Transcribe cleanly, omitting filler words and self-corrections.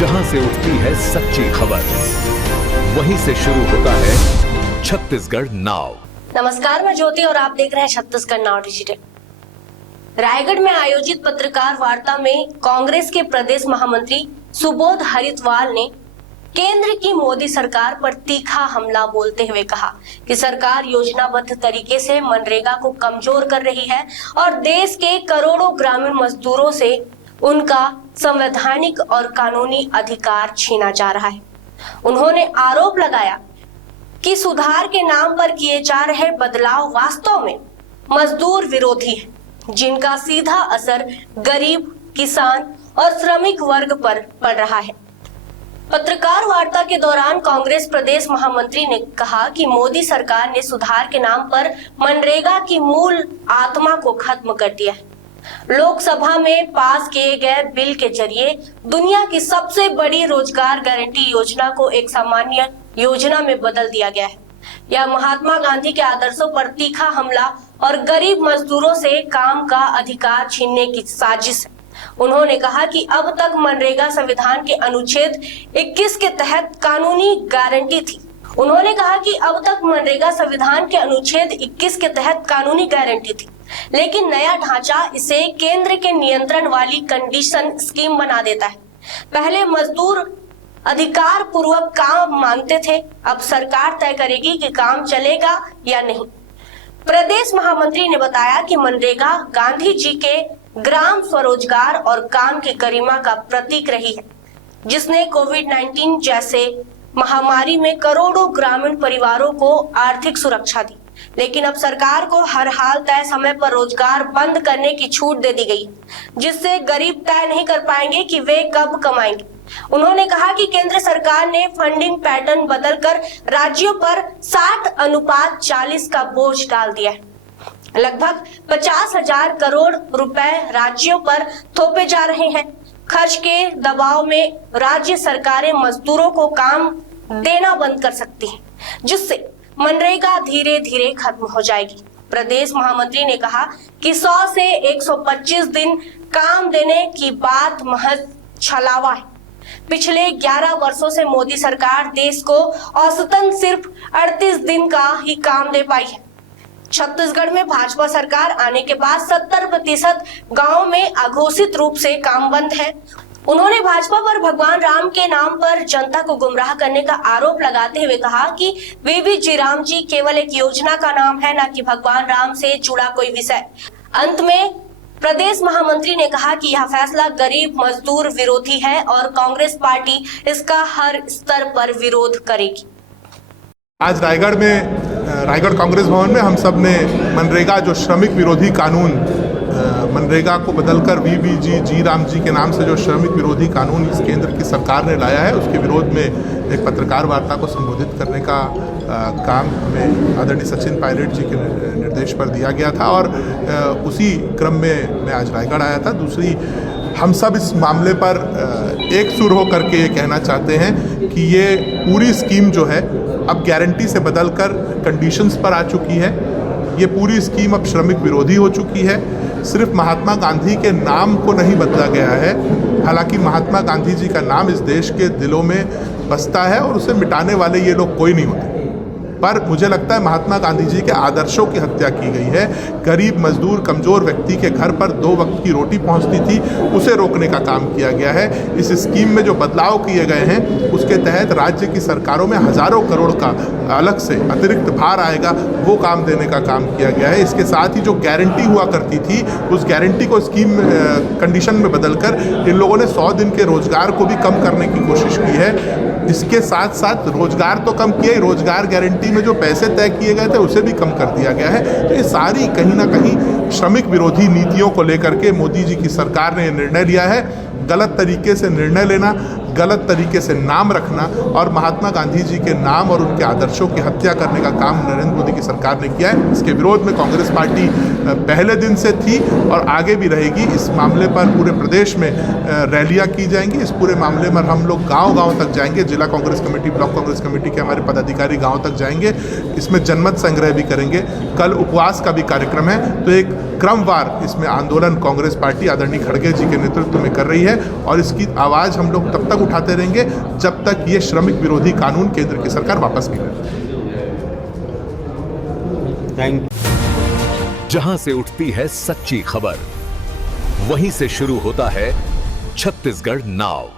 जहां से उठती है सच्ची खबर, वहीं से शुरू होता है छत्तीसगढ़ नाउ। नमस्कार, मैं ज्योति और आप देख रहे हैं छत्तीसगढ़ नाउ डिजिटल। रायगढ़ में आयोजित पत्रकार वार्ता में कांग्रेस के प्रदेश महामंत्री सुबोध हरितवाल ने केंद्र की मोदी सरकार पर तीखा हमला बोलते हुए कहा कि सरकार योजनाबद्ध तरीके से मनरेगा को कमजोर कर रही है और देश के करोड़ों ग्रामीण मजदूरों से उनका संवैधानिक और कानूनी अधिकार छीना जा रहा है। उन्होंने आरोप लगाया कि सुधार के नाम पर किए जा रहे बदलाव वास्तव में मजदूर विरोधी है, जिनका सीधा असर गरीब, किसान और श्रमिक वर्ग पर पड़ रहा है। पत्रकार वार्ता के दौरान कांग्रेस प्रदेश महामंत्री ने कहा कि मोदी सरकार ने सुधार के नाम पर मनरेगा की मूल आत्मा को खत्म कर दिया है। लोकसभा में पास किए गए बिल के जरिए दुनिया की सबसे बड़ी रोजगार गारंटी योजना को एक सामान्य योजना में बदल दिया गया है। यह महात्मा गांधी के आदर्शों पर तीखा हमला और गरीब मजदूरों से काम का अधिकार छीनने की साजिश है। उन्होंने कहा कि अब तक मनरेगा संविधान के अनुच्छेद 21 के तहत कानूनी गारंटी थी। उन्होंने कहा कि अब तक मनरेगा संविधान के अनुच्छेद 21 के तहत कानूनी गारंटी थी, लेकिन नया ढांचा इसे केंद्र के नियंत्रण वाली कंडीशन स्कीम बना देता है। पहले मजदूर अधिकार पूर्वक काम मांगते थे, अब सरकार तय करेगी कि काम चलेगा या नहीं। प्रदेश महामंत्री ने बताया कि मनरेगा गांधी जी के ग्राम स्वरोजगार और काम की गरिमा का प्रतीक रही है, जिसने कोविड-19 जैसे महामारी में करोड़ों ग्रामीण परिवारों को आर्थिक सुरक्षा दी। लेकिन अब सरकार को हर हाल तय समय पर रोजगार बंद करने की छूट दे दी गई, जिससे गरीब तय नहीं कर पाएंगे कि वे कब कमाएंगे। उन्होंने कहा कि केंद्र सरकार ने फंडिंग पैटर्न बदलकर राज्यों पर 60:40 का बोझ डाल दिया है। लगभग 50,000 करोड़ रुपए राज्यों पर थोपे जा रहे हैं। खर्च के दबाव में राज्य सरकारें मजदूरों को काम देना बंद कर सकती हैं, जिससे मनरेगा धीरे धीरे खत्म हो जाएगी। प्रदेश महामंत्री ने कहा कि 100 से 125 दिन काम देने की बात महज छलावा है। पिछले 11 वर्षों से मोदी सरकार देश को औसतन सिर्फ 38 दिन का ही काम दे पाई है। छत्तीसगढ़ में भाजपा सरकार आने के बाद 70% गांवों में अघोषित रूप से काम बंद है। उन्होंने भाजपा पर भगवान राम के नाम पर जनता को गुमराह करने का आरोप लगाते हुए कहा कि वीवी जी राम जी केवल एक योजना का नाम है, न कि भगवान राम से जुड़ा कोई विषय। अंत में प्रदेश महामंत्री ने कहा कि यह फैसला गरीब मजदूर विरोधी है और कांग्रेस पार्टी इसका हर स्तर पर विरोध करेगी। आज रायगढ़ कांग्रेस भवन में हम सब ने मनरेगा जो श्रमिक विरोधी कानून, मनरेगा को बदलकर वीबीजी जी राम जी के नाम से जो श्रमिक विरोधी कानून इस केंद्र की सरकार ने लाया है, उसके विरोध में एक पत्रकार वार्ता को संबोधित करने का काम हमें आदरणीय सचिन पायलट जी के निर्देश पर दिया गया था और उसी क्रम में मैं आज रायगढ़ आया था। दूसरी, हम सब इस मामले पर एक सुर हो करके ये कहना चाहते हैं कि ये पूरी स्कीम जो है अब गारंटी से बदलकर कंडीशंस पर आ चुकी है। ये पूरी स्कीम अब श्रमिक विरोधी हो चुकी है। सिर्फ महात्मा गांधी के नाम को नहीं बदला गया है, हालांकि महात्मा गांधी जी का नाम इस देश के दिलों में बसता है और उसे मिटाने वाले ये लोग कोई नहीं होते। पर मुझे लगता है महात्मा गांधी जी के आदर्शों की हत्या की गई है। गरीब, मजदूर, कमज़ोर व्यक्ति के घर पर 2 वक्त की रोटी पहुंचती थी, उसे रोकने का काम किया गया है। इस स्कीम में जो बदलाव किए गए हैं उसके तहत राज्य की सरकारों में हज़ारों करोड़ का अलग से अतिरिक्त भार आएगा, वो काम देने का काम किया गया है। इसके साथ ही जो गारंटी हुआ करती थी, उस गारंटी को स्कीम कंडीशन में बदलकर इन लोगों ने 100 दिन के रोजगार को भी कम करने की कोशिश की है। इसके साथ साथ रोजगार तो कम किया ही, रोजगार गारंटी में जो पैसे तय किए गए थे उसे भी कम कर दिया गया है। तो ये सारी कहीं ना कहीं श्रमिक विरोधी नीतियों को लेकर के मोदी जी की सरकार ने निर्णय लिया है। गलत तरीके से निर्णय लेना, गलत तरीके से नाम रखना और महात्मा गांधी जी के नाम और उनके आदर्शों की हत्या करने का काम नरेंद्र मोदी की सरकार ने किया है। इसके विरोध में कांग्रेस पार्टी पहले दिन से थी और आगे भी रहेगी। इस मामले पर पूरे प्रदेश में रैलियां की जाएंगी। इस पूरे मामले में हम लोग गांव-गांव तक जाएंगे। जिला Congress committee, block Congress committee के हमारे पदाधिकारी गाँव तक जाएंगे। इसमें जनमत संग्रह भी करेंगे। कल उपवास का भी कार्यक्रम है। तो एक क्रमवार इसमें आंदोलन कांग्रेस पार्टी आदरणीय खड़गे जी के नेतृत्व में कर रही है और इसकी आवाज़ हम लोग तब तक उठाते रहेंगे जब तक ये श्रमिक विरोधी कानून केंद्र की सरकार वापस नहीं करती। थैंक जहां से उठती है सच्ची खबर, वहीं से शुरू होता है छत्तीसगढ़ नाव।